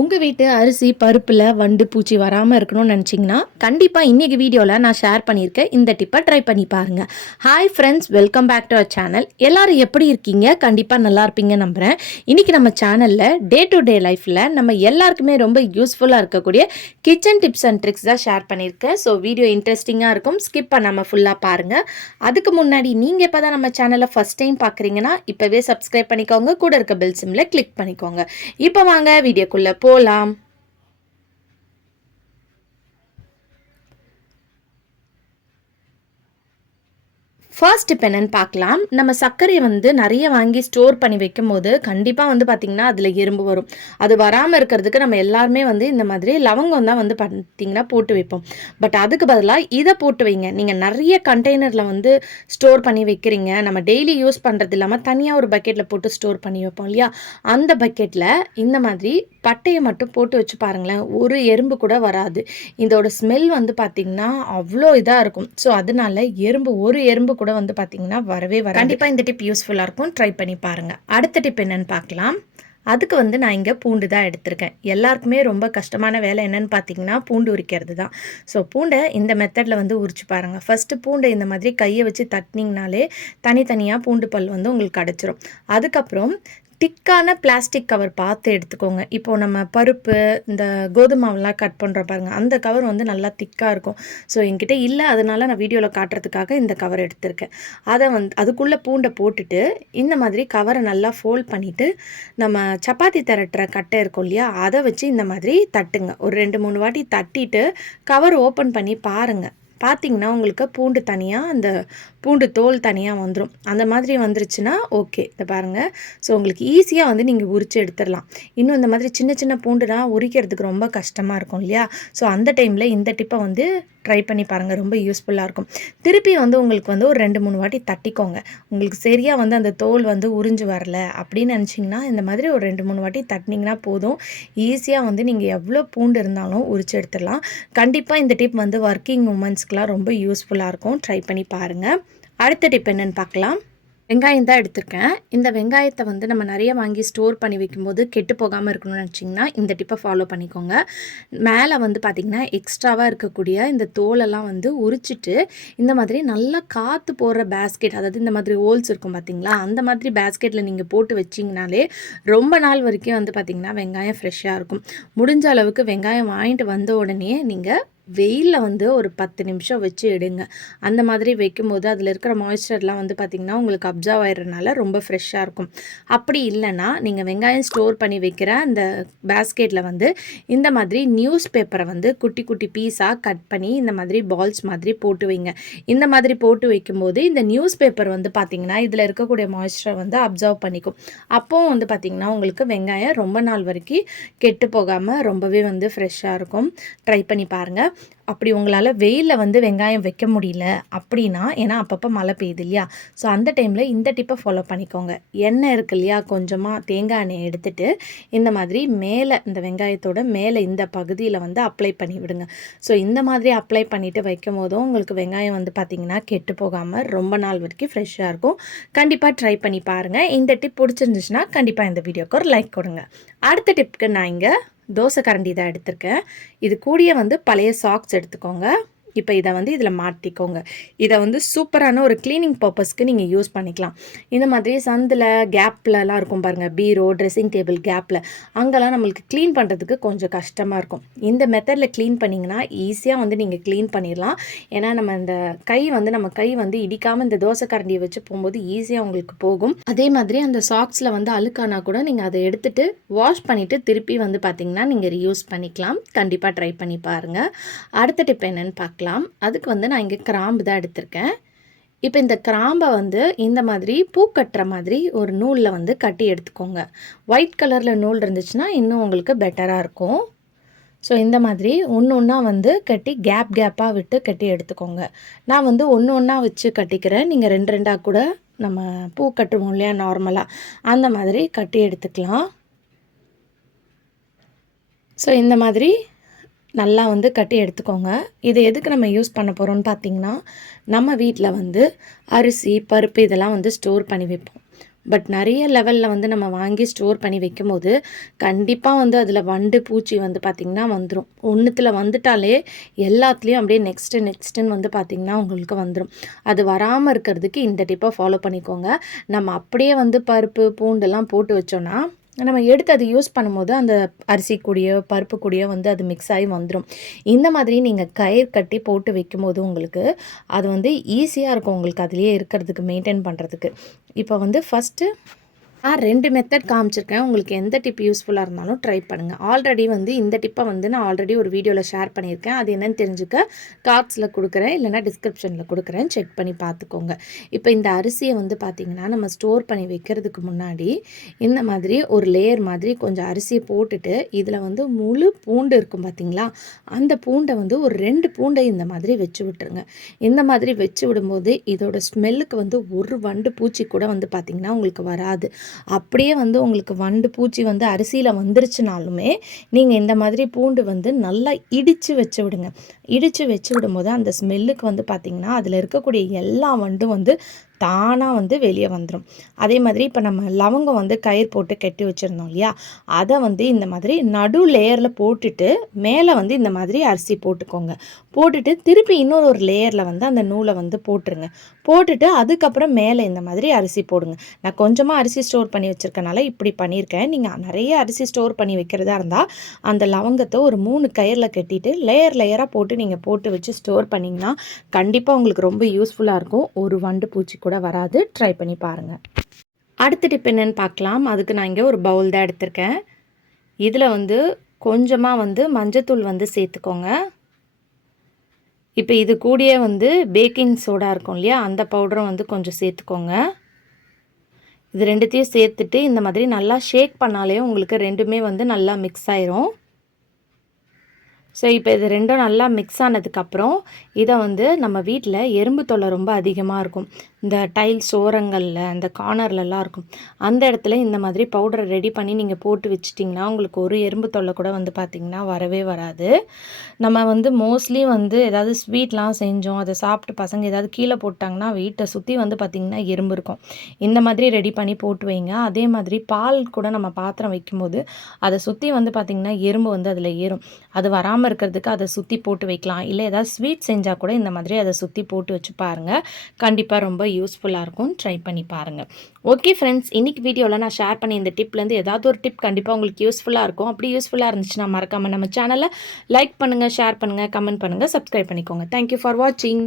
உங்கள் வீட்டு அரிசி பருப்பில் வண்டு பூச்சி வராமல் இருக்கணும்னு நினச்சிங்கன்னா கண்டிப்பாக இன்றைக்கி வீடியோவில் நான் ஷேர் பண்ணியிருக்கேன் இந்த டிப்பை ட்ரை பண்ணி பாருங்கள். Hi friends, welcome back to our channel. எல்லோரும் எப்படி இருக்கீங்க? கண்டிப்பாக நல்லா இருப்பீங்க நம்புகிறேன். இன்றைக்கி நம்ம சேனலில் டே டு டே லைஃப்பில் நம்ம எல்லாருக்குமே ரொம்ப யூஸ்ஃபுல்லாக இருக்கக்கூடிய கிச்சன் டிப்ஸ் அண்ட் ட்ரிக்ஸ் தான் ஷேர் பண்ணியிருக்கேன். ஸோ வீடியோ இன்ட்ரெஸ்டிங்காக இருக்கும், ஸ்கிப் பண்ணாமல் ஃபுல்லாக பாருங்கள். அதுக்கு முன்னாடி நீங்கள் இப்போ தான் நம்ம சேனலை ஃபஸ்ட் டைம் பார்க்குறீங்கன்னா இப்போவே சப்ஸ்கிரைப் பண்ணிக்கோங்க, கூட இருக்க பெல் சிம்மில் கிளிக் பண்ணிக்கோங்க. இப்போ வாங்க வீடியோக்குள்ளே போலாம். ஃபர்ஸ்ட் டிப் என்னன்னு பார்க்கலாம். நம்ம சர்க்கரையை நிறைய வாங்கி ஸ்டோர் பண்ணி வைக்கும் போது கண்டிப்பாக பார்த்திங்கன்னா அதில் எறும்பு வரும். அது வராமல் இருக்கிறதுக்கு நம்ம எல்லாருமே இந்த மாதிரி லவங்கம் தான் பார்த்திங்கன்னா போட்டு வைப்போம். பட் அதுக்கு பதிலாக இதை போட்டு வைங்க. நீங்கள் நிறைய கண்டெய்னரில் ஸ்டோர் பண்ணி வைக்கிறீங்க, நம்ம டெய்லி யூஸ் பண்ணுறது இல்லாமல் தனியாக ஒரு பக்கெட்டில் போட்டு ஸ்டோர் பண்ணி வைப்போம் இல்லையா, அந்த பக்கெட்டில் இந்த மாதிரி பட்டையை மட்டும் போட்டு வச்சு பாருங்களேன், ஒரு எறும்பு கூட வராது. இதோட ஸ்மெல் பார்த்திங்கன்னா அவ்வளோ இதாக இருக்கும். ஸோ அதனால ஒரு எறும்பு கூட பார்த்தீங்கன்னா வரவே வர. கண்டிப்பாக இந்த டிப் யூஸ்ஃபுல்லாக இருக்கும், ட்ரை பண்ணி பாருங்கள். அடுத்த டிப் என்னன்னு பார்க்கலாம். அதுக்கு நான் இங்கே பூண்டு தான் எடுத்திருக்கேன். எல்லாருக்குமே ரொம்ப கஷ்டமான வேலை என்னன்னு பார்த்தீங்கன்னா பூண்டு உரிக்கிறது தான். ஸோ பூண்டை இந்த மெத்தடில் உரிச்சு பாருங்கள். ஃபஸ்ட்டு பூண்டை இந்த மாதிரி கையை வச்சு தட்டினீங்கனாலே தனித்தனியாக பூண்டு பல் உங்களுக்கு கிடச்சிரும். அதுக்கப்புறம் திக்கான பிளாஸ்டிக் கவர் பார்த்து எடுத்துக்கோங்க. இப்போது நம்ம பருப்பு இந்த கோதுமாவெலாம் கட் பண்ணுறோம் பாருங்கள், அந்த கவர் நல்லா திக்காக இருக்கும். ஸோ என்கிட்ட இல்லை, அதனால் நான் வீடியோவில் காட்டுறதுக்காக இந்த கவர் எடுத்திருக்கேன். அதை அதுக்குள்ளே பூண்டை போட்டுட்டு இந்த மாதிரி கவரை நல்லா ஃபோல்ட் பண்ணிவிட்டு நம்ம சப்பாத்தி திரட்டுற கட்டை இருக்கும் இல்லையா, அதை வச்சு இந்த மாதிரி தட்டுங்க. ஒரு 2-3 வாட்டி தட்டிட்டு கவர் ஓப்பன் பண்ணி பாருங்கள். பார்த்திங்கன்னா உங்களுக்கு பூண்டு தனியாக, அந்த பூண்டு தோல் தனியாக வந்துடும். அந்த மாதிரி வந்துருச்சுன்னா ஓகே. இதை பாருங்கள். ஸோ உங்களுக்கு ஈஸியாக நீங்கள் உரித்து எடுத்துடலாம். இன்னும் இந்த மாதிரி சின்ன சின்ன பூண்டுனா உரிக்கிறதுக்கு ரொம்ப கஷ்டமாக இருக்கும் இல்லையா, ஸோ அந்த டைமில் இந்த டிப்பை ட்ரை பண்ணி பாருங்கள், ரொம்ப யூஸ்ஃபுல்லாக இருக்கும். திருப்பி உங்களுக்கு ஒரு 2-3 வாட்டி தட்டிக்கோங்க. உங்களுக்கு சரியாக அந்த தோல் உறிஞ்சு வரல அப்படின்னு நினச்சிங்கன்னா இந்த மாதிரி ஒரு 2-3 வாட்டி தட்டினீங்கன்னா போதும். ஈஸியாக நீங்கள் எவ்வளோ பூண்டு இருந்தாலும் உரித்து எடுத்துடலாம். கண்டிப்பாக இந்த டிப் ஒர்க்கிங் உமன்ஸ்க்குலாம் ரொம்ப யூஸ்ஃபுல்லாக இருக்கும், ட்ரை பண்ணி பாருங்கள். அடுத்த டிப் என்னன்னு பார்க்கலாம். வெங்காயம் தான் எடுத்திருக்கேன். இந்த வெங்காயத்தை நம்ம நிறைய வாங்கி ஸ்டோர் பண்ணி வைக்கும்போது கெட்டு போகாமல் இருக்கணும்னு நினச்சிங்கன்னா இந்த டிப்பை ஃபாலோ பண்ணிக்கோங்க. மேலே பார்த்திங்கன்னா எக்ஸ்ட்ராவாக இருக்கக்கூடிய இந்த தோலெல்லாம் உரிச்சிட்டு இந்த மாதிரி நல்லா காற்று போடுற பேஸ்கெட், அதாவது இந்த மாதிரி ஹோல்ஸ் இருக்கும் பார்த்திங்களா, அந்த மாதிரி பேஸ்கெட்டில் நீங்கள் போட்டு வச்சிங்கனாலே ரொம்ப நாள் வரைக்கும் பார்த்திங்கன்னா வெங்காயம் ஃப்ரெஷ்ஷாக இருக்கும். முடிஞ்ச அளவுக்கு வெங்காயம் வாங்கிட்டு வந்த உடனே நீங்கள் வெயிலில் ஒரு 10 நிமிஷம் வச்சு எடுங்க. அந்த மாதிரி வைக்கும்போது அதில் இருக்கிற மாய்ஸ்சர்லாம் பார்த்திங்கன்னா உங்களுக்கு அப்சர்வ் ஆகிடுறதுனால ரொம்ப ஃப்ரெஷ்ஷாக இருக்கும். அப்படி இல்லைன்னா நீங்கள் வெங்காயம் ஸ்டோர் பண்ணி வைக்கிற அந்த பேஸ்கெட்டில் இந்த மாதிரி நியூஸ் பேப்பரை குட்டி குட்டி பீஸாக கட் பண்ணி இந்த மாதிரி பால்ஸ் மாதிரி போட்டு வைங்க. இந்த மாதிரி போட்டு வைக்கும்போது இந்த நியூஸ் பேப்பர் பார்த்திங்கன்னா இதில் இருக்கக்கூடிய மாய்ஸ்சரை அப்சர்வ் பண்ணிக்கும். அப்போது பார்த்திங்கன்னா உங்களுக்கு வெங்காயம் ரொம்ப நாள் வரைக்கும் கெட்டு போகாமல் ரொம்பவே ஃப்ரெஷ்ஷாக இருக்கும். ட்ரை பண்ணி பாருங்கள். அப்படி உங்களால் வெயிலில் வெங்காயம் வைக்க முடியல அப்படின்னா, ஏன்னா அப்பப்போ மழை பெய்யுது இல்லையா, ஸோ அந்த டைமில் இந்த டிப்பை ஃபாலோ பண்ணிக்கோங்க. எண்ணெய் இருக்கு இல்லையா, கொஞ்சமாக தேங்காய் எண்ணெய் எடுத்துகிட்டு இந்த மாதிரி மேலே இந்த வெங்காயத்தோட மேலே இந்த பகுதியில் அப்ளை பண்ணி விடுங்க. ஸோ இந்த மாதிரி அப்ளை பண்ணிவிட்டு வைக்கும் போதும் உங்களுக்கு வெங்காயம் பார்த்திங்கன்னா கெட்டு போகாமல் ரொம்ப நாள் வரைக்கும் ஃப்ரெஷ்ஷாக இருக்கும். கண்டிப்பாக ட்ரை பண்ணி பாருங்கள். இந்த டிப் பிடிச்சிருந்துச்சுன்னா கண்டிப்பாக இந்த வீடியோக்கு ஒரு லைக் கொடுங்க. அடுத்த டிப்புக்கு நான் இங்கே தோசை கரண்டி தான் எடுத்திருக்கேன். இது கூடிய பழைய சாக்ஸ் எடுத்துக்கோங்க. இப்போ இதை இதில் மாட்டிக்கோங்க. இதை சூப்பரான ஒரு க்ளீனிங் பர்பஸ்க்கு நீங்கள் யூஸ் பண்ணிக்கலாம். இந்த மாதிரி சந்தில் கேப்லலாம் இருக்கும் பாருங்கள், பீரோ ட்ரெஸ்ஸிங் டேபிள் கேப்பில், அங்கெல்லாம் நம்மளுக்கு க்ளீன் பண்ணுறதுக்கு கொஞ்சம் கஷ்டமாக இருக்கும். இந்த மெத்தடில் க்ளீன் பண்ணிங்கன்னா ஈஸியாக நீங்கள் க்ளீன் பண்ணிடலாம். ஏன்னா நம்ம இந்த கை நம்ம கை இடிக்காமல் இந்த தோசை கரண்டியை வச்சு போகும்போது ஈஸியாக உங்களுக்கு போகும். அதே மாதிரி அந்த சாக்ஸில் அழுக்கானா கூட நீங்கள் அதை எடுத்துகிட்டு வாஷ் பண்ணிவிட்டு திருப்பி பார்த்திங்கன்னா நீங்கள் ரியூஸ் பண்ணிக்கலாம். கண்டிப்பாக ட்ரை பண்ணி பாருங்கள். அடுத்த டிப் என்னென்னு பார்க்கலாம். அதுக்கு நான் இங்கே கிராம்பு தான் எடுத்திருக்கேன். இப்போ இந்த கிராம்பை இந்த மாதிரி பூ கட்டுற மாதிரி ஒரு நூலில் கட்டி எடுத்துக்கோங்க. ஒயிட் கலரில் நூல் இருந்துச்சுன்னா இன்னும் உங்களுக்கு பெட்டராக இருக்கும். ஸோ இந்த மாதிரி ஒன்று ஒன்றா கட்டி கேப்பாக விட்டு கட்டி எடுத்துக்கோங்க. நான் ஒன்று ஒன்றா வச்சு கட்டிக்கிறேன். நீங்கள் 2-2 கூட நம்ம பூ கட்டுவோம் இல்லையா நார்மலாக, அந்த மாதிரி கட்டி எடுத்துக்கலாம். ஸோ இந்த மாதிரி நல்லா கட்டி எடுத்துக்கோங்க. இது எதுக்கு நம்ம யூஸ் பண்ண போகிறோம்னு பார்த்திங்கன்னா, நம்ம வீட்டில் அரிசி பருப்பு இதெல்லாம் ஸ்டோர் பண்ணி வைப்போம். பட் நிறைய லெவலில் வந்து நம்ம வாங்கி ஸ்டோர் பண்ணி வைக்கும்போது கண்டிப்பாக வந்து அதில் வண்டு பூச்சி வந்து பார்த்திங்கன்னா வந்துடும். ஒன்றுத்தில் வந்துட்டாலே எல்லாத்துலேயும் அப்படியே நெக்ஸ்ட்டுன்னு வந்து பார்த்திங்கன்னா உங்களுக்கு வந்துடும். அது வராமல் இருக்கிறதுக்கு இந்த டிப்பை ஃபாலோ பண்ணிக்கோங்க. நம்ம அப்படியே வந்து பருப்பு பூண்டெல்லாம் போட்டு வச்சோன்னா நம்ம எடுத்து அது யூஸ் பண்ணும்போது அந்த அரிசி கூடயோ பருப்பு கூடயோ வந்து அது மிக்ஸ் ஆகி வந்துடும். இந்த மாதிரி நீங்கள் கயிறு கட்டி போட்டு வைக்கும்போது உங்களுக்கு அது வந்து ஈஸியாக இருக்கும் உங்களுக்கு அதுலேயே இருக்கிறதுக்கு மெயின்டைன் பண்ணுறதுக்கு. இப்போ வந்து ஃபஸ்ட்டு 2 மெத்தட் காமிச்சிருக்கேன். உங்களுக்கு எந்த டிப் யூஸ்ஃபுல்லாக இருந்தாலும் ட்ரை பண்ணுங்கள். ஆல்ரெடி வந்து இந்த டிப்பை வந்து நான் ஆல்ரெடி ஒரு வீடியோவில் ஷேர் பண்ணியிருக்கேன். அது என்னென்னு தெரிஞ்சுக்க கார்ட்ஸில் கொடுக்குறேன், இல்லைனா டிஸ்கிரிப்ஷனில் கொடுக்குறேன், செக் பண்ணி பார்த்துக்கோங்க. இப்போ இந்த அரிசியை வந்து பார்த்திங்கன்னா நம்ம ஸ்டோர் பண்ணி வைக்கிறதுக்கு முன்னாடி இந்த மாதிரி ஒரு லேயர் மாதிரி கொஞ்சம் அரிசியை போட்டுட்டு இதில் வந்து முழு பூண்டு இருக்கும் பார்த்திங்களா, அந்த பூண்டை வந்து ஒரு 2 பூண்டை இந்த மாதிரி வச்சு விட்டுருங்க. இந்த மாதிரி வச்சு விடும்போது இதோட ஸ்மெல்லுக்கு வந்து ஒரு வண்டு பூச்சி கூட வந்து பார்த்திங்கன்னா உங்களுக்கு வராது. அப்படியே வந்து உங்களுக்கு வண்டு பூச்சி வந்து அரிசியில் வந்துருச்சுனாலுமே நீங்கள் இந்த மாதிரி பூண்டு வந்து நல்லா இடித்து வச்சு விடுங்க. இடித்து வச்சு விடும்போது அந்த ஸ்மெல்லுக்கு வந்து பார்த்திங்கன்னா அதில் இருக்கக்கூடிய எல்லா வண்டும் வந்து தானாக வந்து வெளியே வந்துடும். அதே மாதிரி இப்போ நம்ம லவங்கம் வந்து கயிறு போட்டு கட்டி வச்சுருந்தோம் இல்லையா, அதை வந்து இந்த மாதிரி நடு லேயரில் போட்டுட்டு மேலே வந்து இந்த மாதிரி அரிசி போட்டுக்கோங்க. போட்டுட்டு திருப்பி இன்னொரு லேயரில் வந்து அந்த நூலை வந்து போட்டுருங்க. போட்டுட்டு அதுக்கப்புறம் மேலே இந்த மாதிரி அரிசி போடுங்க. நான் கொஞ்சமாக அரிசி ஸ்டோர் பண்ணி வச்சுருக்கனால இப்படி பண்ணியிருக்கேன். நீங்கள் நிறைய அரிசி ஸ்டோர் பண்ணி வைக்கிறதா இருந்தால் அந்த லவங்கத்தை ஒரு 3 கயிறில் கட்டிட்டு லேயராக போட்டு நீங்கள் போட்டு வச்சு ஸ்டோர் பண்ணிங்கன்னா கண்டிப்பாக உங்களுக்கு ரொம்ப யூஸ்ஃபுல்லாக இருக்கும். ஒரு வண்டு பூச்சி கூட வராது. ட்ரை பண்ணி பாருங்கள். அடுத்த டிப் என்னன்னு பார்க்கலாம். அதுக்கு நான் இங்கே ஒரு பவுல் தான் எடுத்திருக்கேன். இதில் வந்து கொஞ்சமாக வந்து மஞ்சத்தூள் வந்து சேர்த்துக்கோங்க. இப்போ இது கூடயே வந்து பேக்கிங் சோடா இருக்கும் இல்லையா, அந்த பவுடரும் வந்து கொஞ்சம் சேர்த்துக்கோங்க. இது ரெண்டுத்தையும் சேர்த்துட்டு இந்த மாதிரி நல்லா ஷேக் பண்ணாலே உங்களுக்கு ரெண்டுமே வந்து நல்லா மிக்ஸ் ஆயிரும். ஸோ இப்போ இது ரெண்டும் நல்லா மிக்ஸ் ஆனதுக்கப்புறம் இதை வந்து நம்ம வீட்டில் எறும்பு தொல்லை ரொம்ப அதிகமாக இருக்கும். இந்த டைல்ஸ் ஓரங்களில் இந்த கார்னர்லலாம் இருக்கும். அந்த இடத்துல இந்த மாதிரி பவுடரை ரெடி பண்ணி நீங்கள் போட்டு வச்சிட்டிங்கன்னா உங்களுக்கு ஒரு எறும்பு தொல்லை கூட வந்து பார்த்திங்கன்னா வரவே வராது. நம்ம வந்து மோஸ்ட்லி வந்து ஏதாவது ஸ்வீட்லாம் செஞ்சோம், அதை சாப்பிட்டு பசங்க ஏதாவது கீழே போட்டாங்கன்னா வீட்டை சுற்றி வந்து பார்த்திங்கன்னா எறும்பு இருக்கும். இந்த மாதிரி ரெடி பண்ணி போட்டு வைங்க. அதே மாதிரி பால் கூட நம்ம பாத்திரம் வைக்கும்போது அதை சுற்றி வந்து பார்த்திங்கன்னா எறும்பு வந்து அதில் ஏறும். அது வராமல் இருக்கிறதுக்கு அதை சுற்றி போட்டு வைக்கலாம். இல்லை ஏதாவது ஸ்வீட் செஞ்சால் கூட இந்த மாதிரி அதை சுற்றி போட்டு வச்சு பாருங்கள். கண்டிப்பாக ரொம்ப யூஸ்ஃபுல்லாக இருக்கும். ட்ரை பண்ணி பாருங்கள். ஓகே ஃப்ரெண்ட்ஸ், இன்றைக்கி வீடியோவில் நான் ஷேர் பண்ணி இந்த டிப்லேருந்து ஏதாவது ஒரு டிப் கண்டிப்பாக உங்களுக்கு யூஸ்ஃபுல்லாக இருக்கும். அப்படி யூஸ்ஃபுல்லாக இருந்துச்சுன்னா மறக்காமல் நம்ம சேனலை லைக் பண்ணுங்கள், ஷேர் பண்ணுங்கள், கமெண்ட் பண்ணுங்கள், சப்ஸ்கிரைப் பண்ணிக்கோங்க. தேங்க்யூ ஃபார் வாட்சிங்.